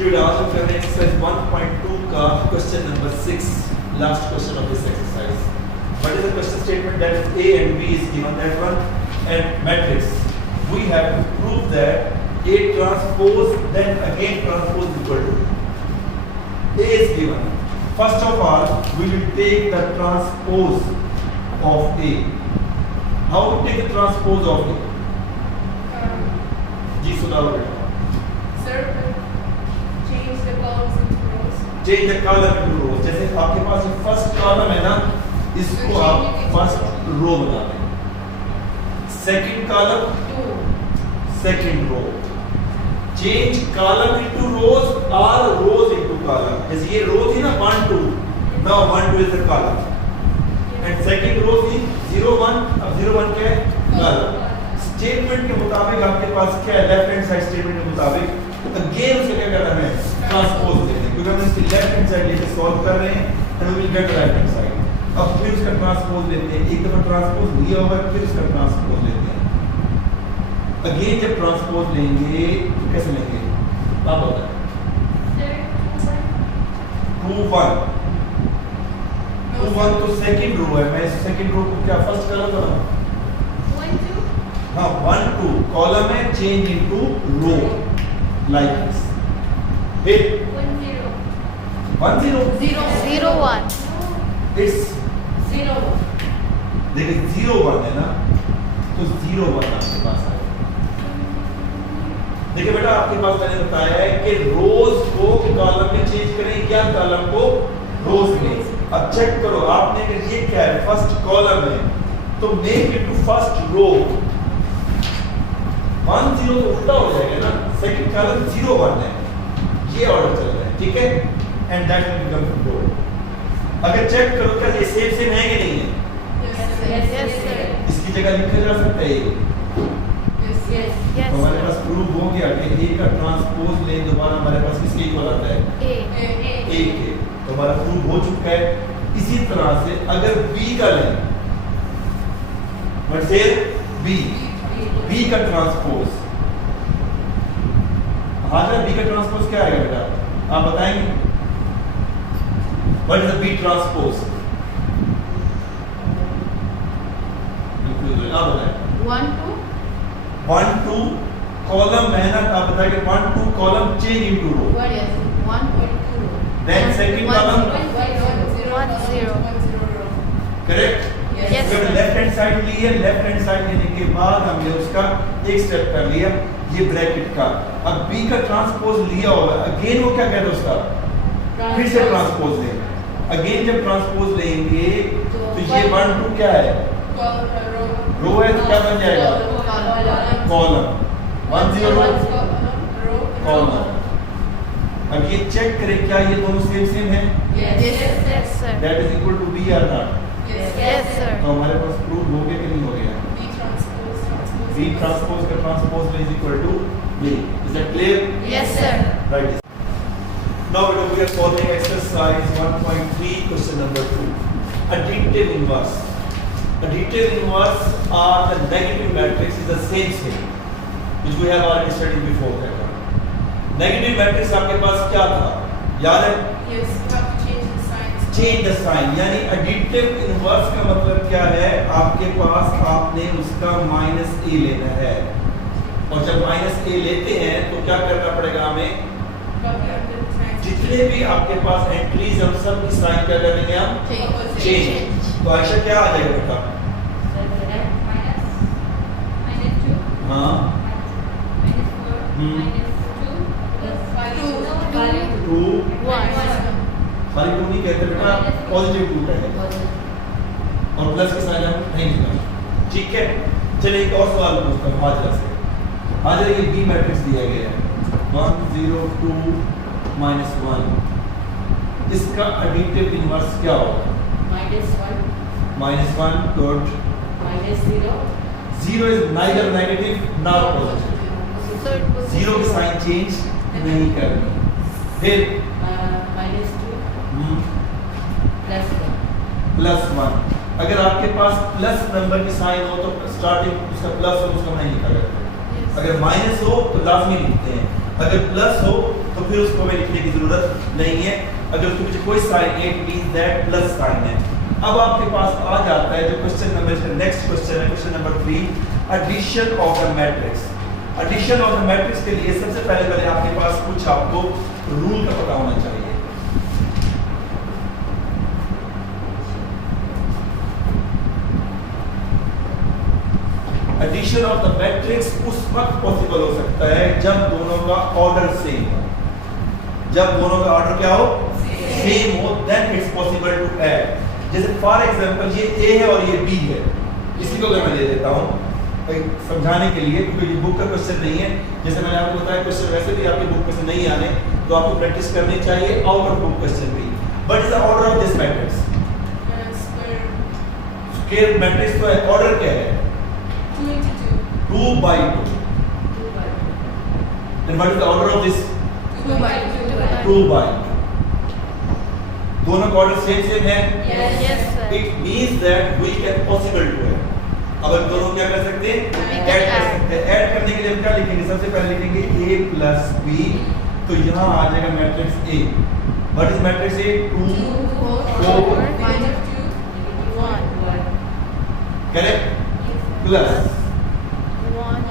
जी आज हम कर रहे हैं एक्सरसाइज 1.2 का question number 6, last question of this exercise. What is the question statement that is A and B is given that one and matrix. We have to prove that A transpose then again transpose equal to A is given. First of all, we will take the transpose of A. How to take the transpose of A? जी सुनाओ बेटा. Sir, change the columns into rows. Change the column into rows. जैसे आपके पास ये first column है ना, इसको आप first row बना दें. Second column Two. Second row. Change column into rows और रोज इनटू कॉलम. जैसे ये रो थी ना 1 2, now 1 2 is the column and second row थी 0 1. अब 0 1 क्या है? कॉलम. स्टेटमेंट के मुताबिक आपके पास क्या है? लेफ्ट हैंड साइड स्टेटमेंट के मुताबिक अगेन उसे क्या करना है? ट्रांसपोज लेते हैं, क्योंकि हम इसकी लेफ्ट हैंड साइड लेके सॉल्व कर रहे हैं and we will get right hand side. अब फिर उसका ट्रांसपोज लेते हैं. एक दफा ट्रांसपोज लिया हुआ है, फिर उसका ट्रांसपोज लेते हैं. अगेन जब ट्रांसपोज लेंगे तो कैसे लेंगे? आप बताएं. Sir, 2 1 2 1 तो सेकंड रो है. मैं इस सेकंड रो को क्या फर्स्ट कलर बनाऊं? 1 2. हाँ 1 2 कॉलम है, change into row like this. फिर 1 0. 1 0 0 1 इट्स 0. देखिए 0 1 है ना, तो 0 1 आपके पास आएगा. देखिए बेटा आपके पास मैंने बताया है कि रोज को कॉलम में चेंज करें या कॉलम को रोज में. अब चेक करो आपने कि ये क्या है? फर्स्ट कॉलम है तो make it to first row. 1 0 तो उल्टा हो जाएगा ना. सेकंड कॉलम 0 1 है. ये ऑर्डर चल रहा है, ठीक है. एंड दैट विल बिकम रो. अगर चेक करो क्या ये सेम सेम है कि नहीं है? Yes sir. इसकी जगह लिखा जा सकता है ये. Yes. Yes तो हमारे sir. पास प्रूव हो गया कि ए का ट्रांसपोज लें दोबारा हमारे पास किसके इक्वल आता है? A ए के. तो हमारा प्रूव हो चुका है. इसी तरह से अगर बी का लें, बट से बी का ट्रांसपोज हाजिर. बी का ट्रांसपोज क्या आएगा बेटा? आप बताएंगे. What is the B transpose? आप बताएं. 1 2 1 2 कॉलम है ना. आप बताएंगे 1 2 column change into row. 1 then second column 1 0. Correct. Yes, जब sir. लेफ्ट हैंड साइड ली है, लेफ्ट हैंड साइड लेने के बाद हमने उसका एक स्टेप कर लिया ये ब्रैकेट का. अब बी का ट्रांसपोज लिया होगा, अगेन वो क्या कहते हैं उसका? फिर से ट्रांसपोज लेंगे. अगेन जब ट्रांसपोज लेंगे तो ये 1 2 क्या है? रो है तो क्या बन जाएगा? कॉलम. 1 0 row column. अब ये चेक करें क्या ये दोनों सेम सेम है? Yes sir. That is equal to B और नॉट. Yes sir. तो हमारे पास प्रूव हो गया कि नहीं हो गया? B transpose का transpose is equal to B. Is that clear? Yes sir. Right. Now we are solving exercise 1.3 question number 2. Additive inverse. Additive inverse or the negative matrix is the same thing which we have already studied before that one. Negative matrix आपके पास क्या था? याद है? Yes, you have to change the signs. Change the sign. यानी additive inverse का मतलब क्या है? आपके पास आपने उसका माइनस ए लेना है और जब माइनस ए लेते हैं तो क्या करना पड़ेगा हमें? जितने भी आपके पास एंट्रीज हम सब की साइन क्या कर देंगे हम? चेंज. तो आयशा क्या आ जाएगा बेटा? हाँ 2 खाली 2 नहीं कहते बेटा, पॉजिटिव 2 कहते हैं और प्लस के साइन हम नहीं निकालते. ठीक है. चलिए एक और सवाल पूछता हूँ हाजिरा से. हाजिरा ये बी मैट्रिक्स दिया गया है 1 0 2 -1. इसका एडिटिव इनवर्स क्या होगा? -1 good. 0 is neither negative nor positive. 0 की साइन चेंज नहीं करनी. फिर +1. अगर आपके पास प्लस नंबर की साइन हो तो स्टार्टिंग उसका प्लस हो उसका नहीं लिखा करते. अगर माइनस हो तो लाजमी लिखते हैं. अगर प्लस हो तो तो फिर उसको हमें लिखने की जरूरत नहीं है। अगर उसके पीछे कोई साइन है it means that plus sign है। अब आपके पास आ जाता है जो क्वेश्चन नंबर नेक्स्ट क्वेश्चन है, question number 3, addition of the matrix. Addition of the matrix के लिए सबसे पहले आपके पास कुछ आपको रूल का पता होना चाहिए। एडिशन ऑफ द मैट्रिक्स उस वक्त पॉसिबल हो सकता है जब दोनों का ऑर्डर सेम हो। जब दोनों का ऑर्डर क्या हो, सेम हो, then it's possible to add. जैसे फॉर एग्जांपल ये ए है और ये बी है, इसी को अगर मैं ले लेता हूं समझाने के लिए, क्योंकि ये बुक का क्वेश्चन नहीं है। जैसे मैंने आपको बताया क्वेश्चन वैसे भी आपकी बुक में से नहीं आने, तो आपको प्रैक्टिस करनी चाहिए आउट ऑफ बुक क्वेश्चन भी। But is the order of this matrix square matrix, तो ऑर्डर क्या है 2 into 2 2 by 2। then what is the order of this 2 by 2 2 by 2। दोनों का ऑर्डर सेम है। Yes, sir. It means that we can possible to add. अब हम दोनों क्या कर सकते हैं, We ऐड can कर add. सकते हैं। ऐड करने के लिए हम क्या लिखेंगे, सबसे पहले लिखेंगे a plus b, तो यहाँ आ जाएगा matrix a। What is matrix a 2 4 correct plus 1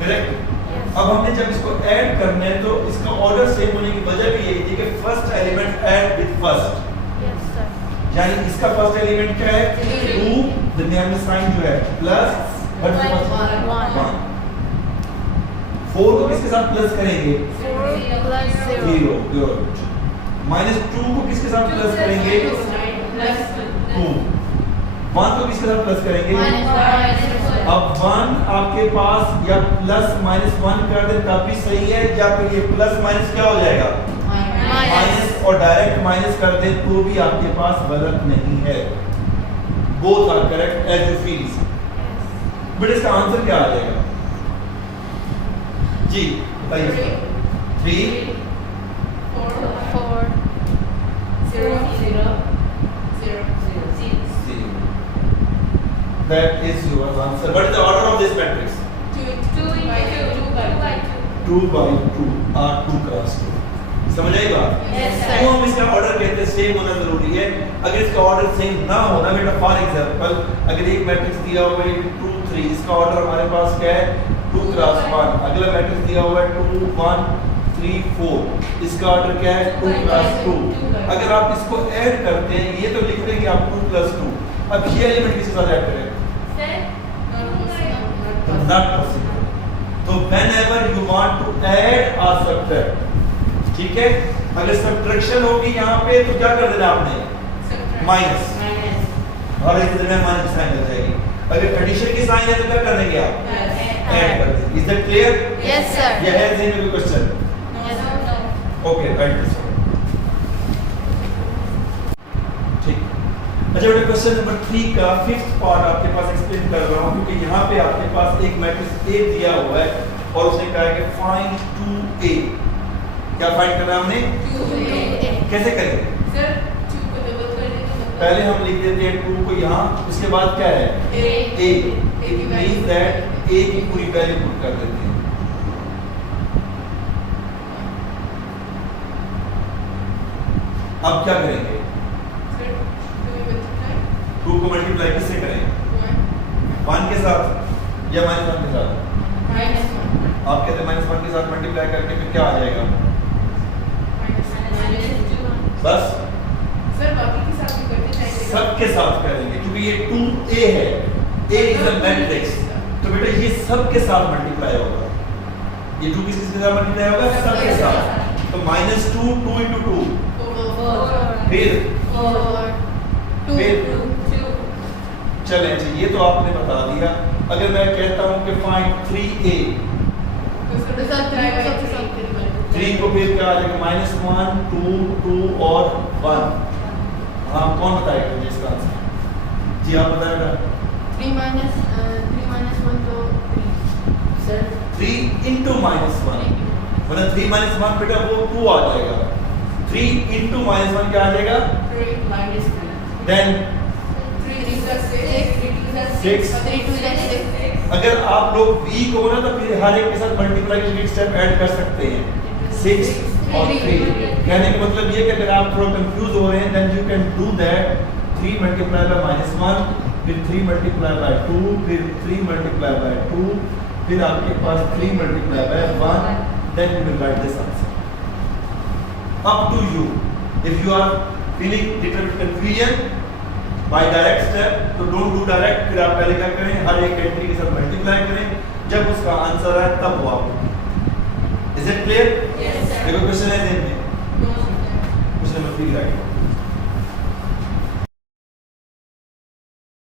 correct. अब हमने जब इसको ऐड करना है तो इसका ऑर्डर सेम होने की वजह भी यही थी कि first element add with first, Yes, sir. यानी इसका फर्स्ट एलिमेंट क्या है 2, दुनिया में साइन जो है प्लस 1 4 को किसके साथ प्लस करेंगे 4 plus 0. 0 गुड। -2 को किसके साथ प्लस करेंगे 2। 1 को किसके साथ प्लस करेंगे, अब 1 आपके पास या प्लस -1 कर दे तब भी सही है, या फिर ये प्लस माइनस क्या हो जाएगा माइनस, और डायरेक्ट माइनस कर दे तो भी आपके पास गलत नहीं है। Both are correct as you feel. But इसका आंसर क्या आ जाएगा जी, बताइए। 3 4 that is your answer. What is the order of this matrix 2 by 2 2 by 2 or 2 cross 2। समझ आई बात? Yes, sir. क्यों हम इसका ऑर्डर कहते हैं सेम होना जरूरी है। अगर इसका ऑर्डर सेम ना होना, बेटा फॉर एग्जांपल अगर एक मैट्रिक्स दिया हुआ है 2 3, इसका ऑर्डर हमारे पास क्या है 2 क्रॉस 1। अगला मैट्रिक्स दिया हुआ है 2 1 3 4, इसका ऑर्डर क्या है 2 क्रॉस 2। अगर आप इसको ऐड करते हैं, ये तो लिख रहे हैं कि आप 2 plus 2, अब ये एलिमेंट किसके साथ ऐड करें, नॉट पॉसिबल। तो whenever you want to add or subtract, ठीक है, अगर सब्ट्रैक्शन होगी यहाँ पे तो क्या कर देना आपने माइनस, और इस तरह माइनस साइन लग जाएगी। अगर एडिशन की साइन है तो क्या कर देंगे आप ऐड कर देंगे। Is that clear? Yes, sir. ये है ज़हन में कोई question? Okay right this one. ठीक। अच्छा बेटा क्वेश्चन नंबर 3 का 5th पार्ट आपके पास एक्सप्लेन कर रहा हूँ, क्योंकि यहाँ पे आपके पास एक मैट्रिक्स A दिया हुआ है और उसने कहा है कि फाइंड 2A। क्या फाइंड करना है हमने 2A. कैसे करें, सर 2 को डबल कर देंगे, पहले हम लिख देते हैं 2 को यहाँ, उसके बाद क्या है A। It means that A की पूरी वैल्यू पुट कर देते हैं। अब क्या करेंगे, सर 2 2 को मल्टीप्लाई किससे करें 1 के साथ या -1 के साथ? -1 आप कहते हैं -1 के साथ मल्टीप्लाई करके फिर क्या आ जाएगा, बस सर बाकी के साथ भी करते जाएंगे, सबके साथ करेंगे क्योंकि ये 2A है, A इज अ मैट्रिक्स, तो बेटा ये सबके साथ मल्टीप्लाई होगा। ये 2 किसके साथ मल्टीप्लाई होगा, सबके साथ। तो -2 2 into 2 फिर चलें जी, ये तो आपने बता दिया। अगर मैं कहता हूं कि फाइंड 3A, तो सर 3 को फिर क्या आ जाएगा -1 2 2 और 1। हाँ कौन बताएगा मुझे इसका आंसर? जी आप बताएगा। 3 minus 1 तो 3 सर 3 into -1, वरना 3 - 1 बेटा वो 2 आ जाएगा। 3 into -1 क्या आ जाएगा, 3 देन 3 6 3 2 6 3 2 6 अगर आप लोग वीक हो ना तो फिर हर एक के साथ मल्टीप्लिकेशन एक स्टेप ऐड कर सकते हैं 6 और 3 कहने का मतलब ये कि अगर आप थोड़ा कंफ्यूज हो रहे हैं then you can do that 3 multiply by -1 फिर 3 मल्टीप्लाई बाय 2 फिर 3 मल्टीप्लाई बाय 2 फिर आपके पास 3 multiply by 1 then you will write this answer up to you if you are feeling little bit confusion by direct step तो don't do direct फिर आप पहले क्या करें हर एक एंट्री के साथ मल्टीप्लाई करें जब उसका आंसर आए तब वो आप is it clear Yes, sir. देखो क्वेश्चन है ध्यान में No, sir. Question number 3 right